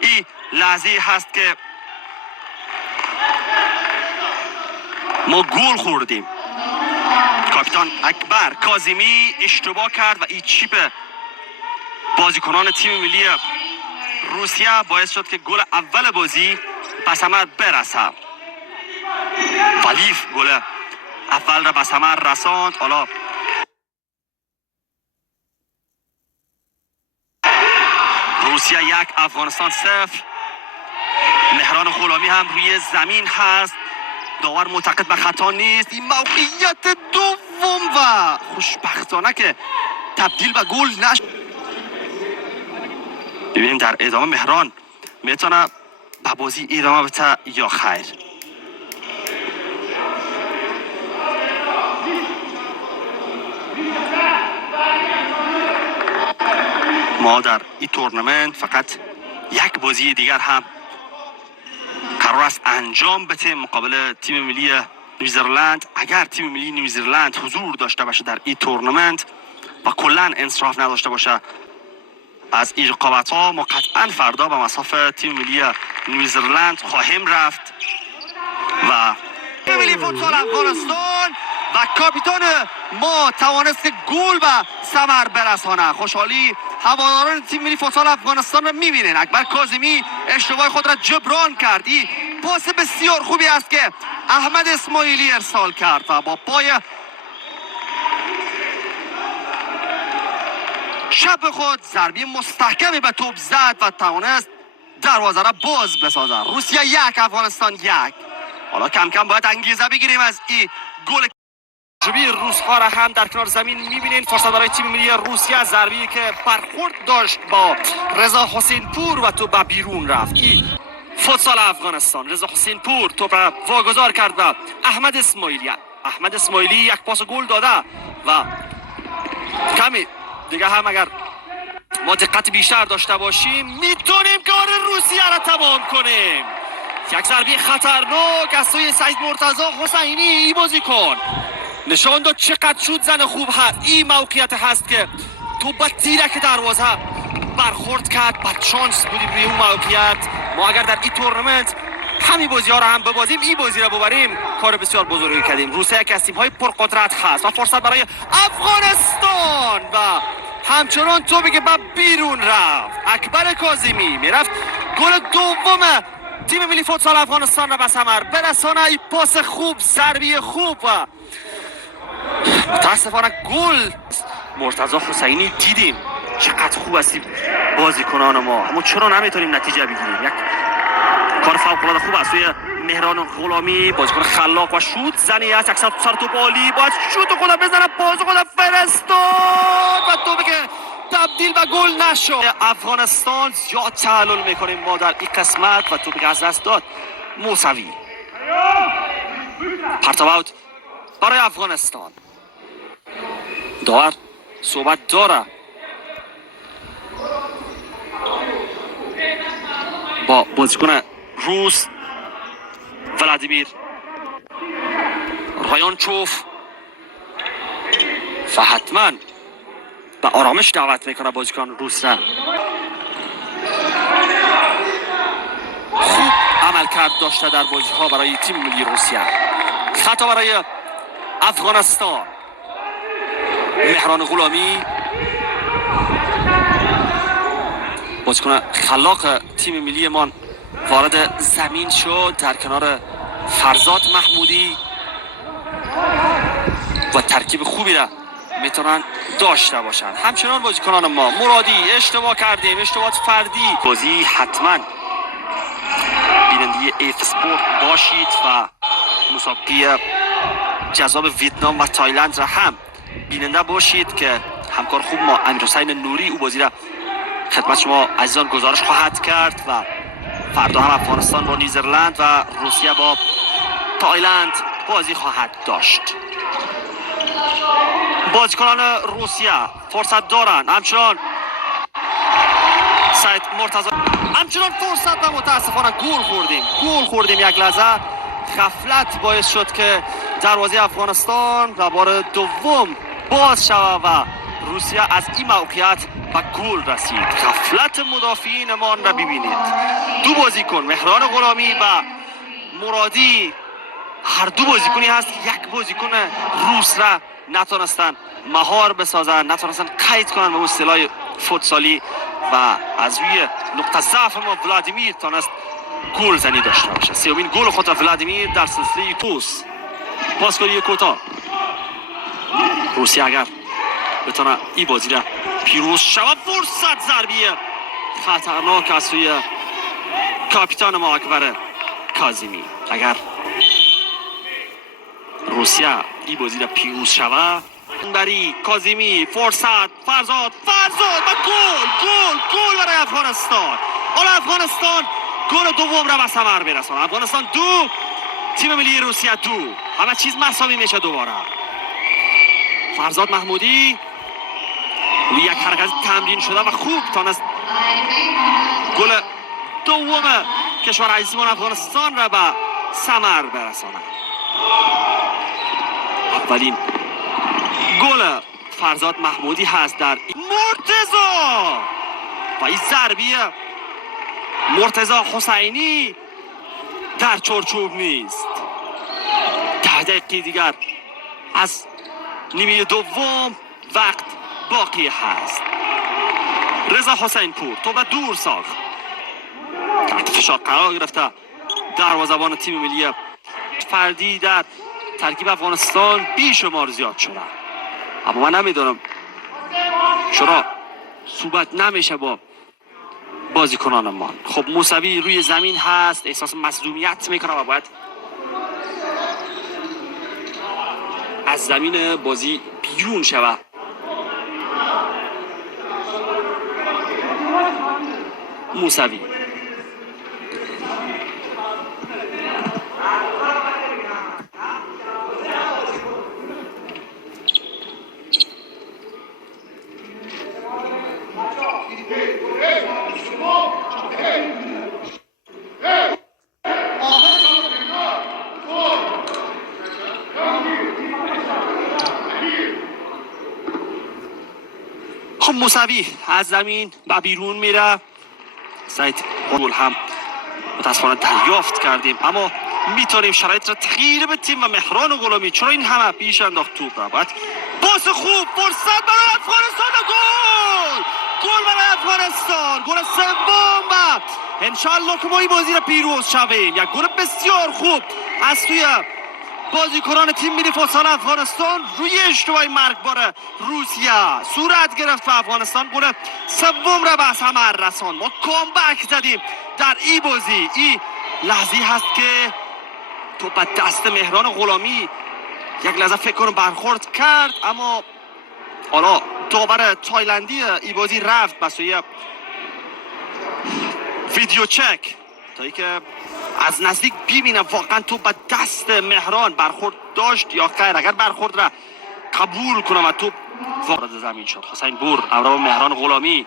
این لحظه هست که ما گل خوردیم. کاپیتان اکبر کاظمی اشتباه کرد و این چیپ بازیکنان تیم ملی روسیه باعث شد که گل اول بازی به ثمر برسه. ولیف گل اول را به ثمر رساند. حالا روسیه 1 افغانستان 0. مهران غلامی هم روی زمین هست. داور معتقد به خطا نیست. این موقعیت دوم و خوشبختانه که تبدیل به گل نشد. ببینیم در ادامه مهران میتونه به بازی ادامه بده یا خیر. ما در این تورنمنت فقط یک بازی دیگر هم قرار است انجام بدیم مقابل تیم ملی نیوزیلند. اگر تیم ملی نیوزیلند حضور داشته باشه در این تورنمنت و کلا انصراف نداشته باشه از این رقابت ها، ما قطعا فردا به مصاف تیم ملی نیوزیلند خواهیم رفت و تیم ملی فوتبال افغانستان و کاپیتان ما توانست گل به ثمر برسانه. خوشحالی هواداران تیم ملی فوتبال افغانستان را میبینین. اکبر کاظمی اشتباه خود را جبران کرد. این پاس بسیار خوبی است که احمد اسماعیلی ارسال کرد و با پای شب خود ضربه مستحکمی به توپ زد و توانست دروازه را باز بسازد. روسیه 1 افغانستان 1. حالا کم کم باید انگیزه بگیریم از این گل. تجربه روس‌ها را هم در کنار زمین می‌بینین. فرصت برای تیم ملی روسیه، ضربه‌ای که برخورد داشت با رضا حسین پور و توپ به بیرون رفت. این فوتسال افغانستان، رضا حسین پور توپ را واگذار کرد به احمد اسماعیلی. احمد اسماعیلی یک پاس گل داده و کمی دیگه هم اگر ما دقت بیشتر داشته باشیم میتونیم کار روسیه را تمام کنیم. یک ضربه خطرناک از سوی سعید مرتضی حسینی. ای بازیکن نشان داد چقدر شوت زن خوب هست. این موقعیت هست که تو با تیرک دروازه برخورد کرد. با چانس بودیم روی اون موقعیت. ما اگر در این تورنمنت همین بازی ها را هم ببازیم، این بازی را ببریم، کار بسیار بزرگی کردیم. روسیه یک از تیم های پرقدرت هست و فرصت برای افغانستان و همچنان توپی که به بیرون رفت. اکبر کاظمی میرفت گل دوم تیم ملی فوتسال افغانستان را به ثمر برسانه. این پاس خوب، ضربه خوب و متاسفانه گل. مرتضی حسینی دیدیم چقدر خوب هستیم بازیکنان ما، اما چرا نمیتونیم نتیجه بگیریم. یک کار فوق‌العاده خوب است سوی مهران غلامی، بازیکن خلاق و شوت زنی است. یک سر توپ عالی، باید شوت خود بزنه، باز خود فرستاد و توپی که تبدیل به گل نشد. افغانستان زیاد تعلل میکنیم ما در این قسمت و توپی که از دست داد موسوی. پرتاب اوت برای افغانستان. داور صحبت داره با بازیکن روس ولادیمیر رایانچوف و حتما به آرامش دعوت میکنه بازیکن روس را. خوب عملکرد داشته در بازی ها برای تیم ملی روسیه. خطا برای افغانستان. مهران غلامی بازیکن خلاق تیم ملی ما وارد زمین شد در کنار فرزاد محمودی و ترکیب خوبی را میتونن داشته باشند. همچنان بازیکنان ما مرادی اشتباه کردیم، اشتباهات فردی. بازی حتما بیننده ایف اسپورت باشید و مسابقه جذاب ویتنام و تایلند را هم بیننده باشید که همکار خوب ما امیرحسین نوری او بازی را خدمت شما عزیزان گزارش خواهد کرد و فردا هم افغانستان با نیوزیلند و روسیه با تایلند بازی خواهد داشت. بازیکنان روسیه فرصت دارن، همچنان سعید مرتضی، همچنان فرصت و متاسفانه گل خوردیم. یک لحظه غفلت باعث شد که دروازه افغانستان و بار دوم باز شود و روسیه از این موقعیت و گل رسید. غفلت مدافعین ما را ببینید. دو بازیکن مهران غلامی و مرادی هر دو بازیکنی هست یک بازیکن روس را نتونستن مهار بسازن، نتونستن قید کنن به اصطلاح فوتسالی و از روی نقطه ضعف ما ولادیمیر تونست گل زنی داشته باشه. سومین گل خود ولادیمیر در سلسله توس. پاسکاری کوتاه. روسیه اگر بتونه این بازی را پیروز شود، فرصت ضربیه خطرناک از سوی کاپیتان ما اکبر کاظمی. اگر روسیه این بازی را پیروز شود، بری کاظمی، فرصت، فرزاد و گل برای افغانستان. حالا افغانستان گل دوم را به ثمر برساند. افغانستان 2 تیم ملی روسیه 2. همه چیز مساوی میشه دوباره. فرزاد محمودی روی یک حرکت تمرین شده و خوب تانست گل دوم کشور عزیزمان افغانستان را به ثمر برساند. اولین گل فرزاد محمودی هست در مرتضی و این ضربیه مرتضی حسینی در چارچوب نیست. 10 دقیقه دیگر از نیمه دوم وقت باقی هست. رضا حسین پور تو به دور ساخت، تحت فشار قرار گرفته دروازه‌بان تیم ملی فردی در ترکیب افغانستان بیشمار زیاد شده. اما من نمیدونم چرا صحبت نمیشه با بازیکنان ما. خب موسوی روی زمین هست، احساس مظلومیت میکنه و باید از زمین بازی بیرون شود. موسوی خب موسوی از زمین به بیرون میره. سعید گل هم متاسفانه دریافت کردیم، اما میتونیم شرایط را تغییر بدیم و مهران غلامی چرا این همه پیش انداخت توپ را. باید پاس خوب، فرصت برای افغانستان و گل برای افغانستان. گل سوم و انشالله که ما این بازی را پیروز شویم. یک گل بسیار خوب از سوی بازیکنان تیم ملی فوتسال افغانستان روی اشتباه مرگبار روسیه صورت گرفت و افغانستان گل سوم را به ثمر رساند. ما کامبک زدیم در این بازی. این لحظه هست که تو به دست مهران غلامی یک لحظه فکر کنم برخورد کرد، اما حالا داور تایلندی این بازی رفت به سوی ویدیو چک تا ای که از نزدیک ببینم واقعا تو به دست مهران برخورد داشت یا خیر. اگر برخورد را قبول کنم و تو وارد زمین شد. حسین بور امرا مهران غلامی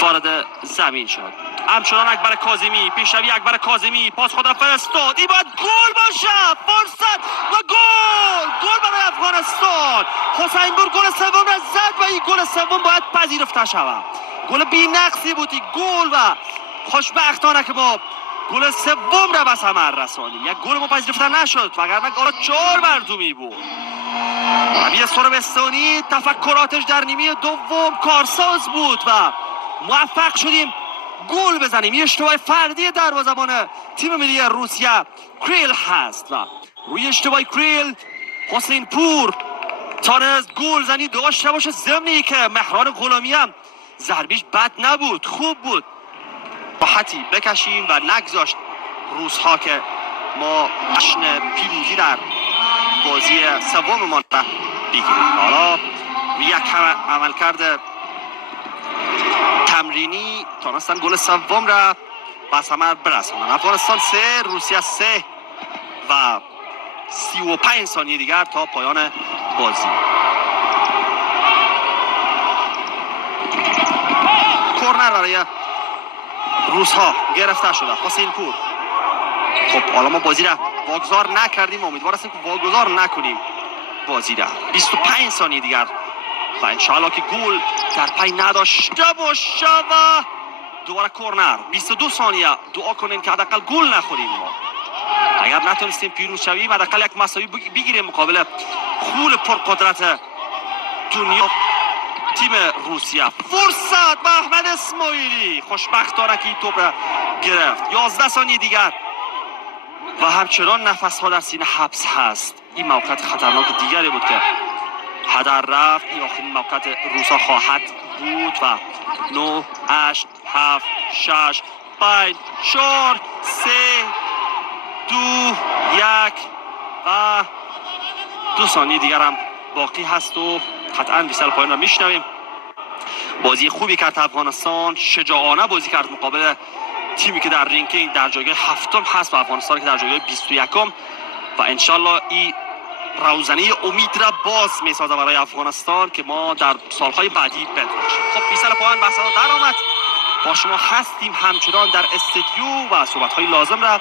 وارد زمین شد. همچنان اکبر کاظمی، پیشروی اکبر کاظمی، پاس خدا فرستاد. این باید گل باشه. فرصت و گل برای افغانستان. حسین بور گل سوم را زد و این گل سوم باید پذیرفته شود. گل بی‌نقصی بود این گل و خوشبختانه که ما گل سوم را به ثمر رساندیم. یک گل ما پذیرفته نشد وگرنه گل 4 مردمی بود. ربیع سربستانی تفکراتش در نیمه دوم کارساز بود و موفق شدیم گل بزنیم. این اشتباه فردی دروازه‌بان تیم ملی روسیه کریل هست و روی اشتباه کریل حسین پور تانست گل زنی داشته باشه، ضمنی که مهران غلامی هم ضربیش بد نبود، خوب بود. راحتی بکشیم و نگذاشت روس‌ها که ما جشن پیروزی در بازی سوممان را بگیریم. حالا یک عملکرد تمرینی تونستن گل سوم را به ثمر برسانند. افغانستان 3 روسیه 3 و 35 ثانیه دیگر تا پایان بازی. کورنر برای روس‌ها گرفته شده. حسین پور. خب حالا ما بازی را واگذار نکردیم، امیدوار هستیم که واگذار نکنیم بازی را. 25 ثانیه دیگر و انشاءالله که گل در پی نداشته باشه و دوباره کورنر. 22 ثانیه دعا کنیم که حداقل گل نخوریم. ما اگر نتونستیم پیروز شویم حداقل یک مساوی بگیریم مقابل خول پرقدرت دنیا تیم روسیه. فرصت به احمد اسماعیلی، خوشبختانه که این توپ را گرفت. 11 ثانیه دیگر و همچنان نفس ها در سینه حبس هست. این موقعیت خطرناک دیگری بود که هدر رفت. این آخرین موقعیت روسا خواهد بود و 9 8 7 6 5 4 3 2 1 و 2 ثانیه دیگر هم باقی هست و قطعا ویسل پایان را میشنویم. بازی خوبی کرد افغانستان، شجاعانه بازی کرد مقابل تیمی که در رینکینگ در جایگاه هفتم هست و افغانستان که در جایگاه 21م و انشالله این روزنه امید را باز میسازه برای افغانستان که ما در سالهای بعدی بدرخشیم. خب ویسل پایان بحث در آمد، با شما هستیم همچنان در استودیو و صحبت‌های لازم را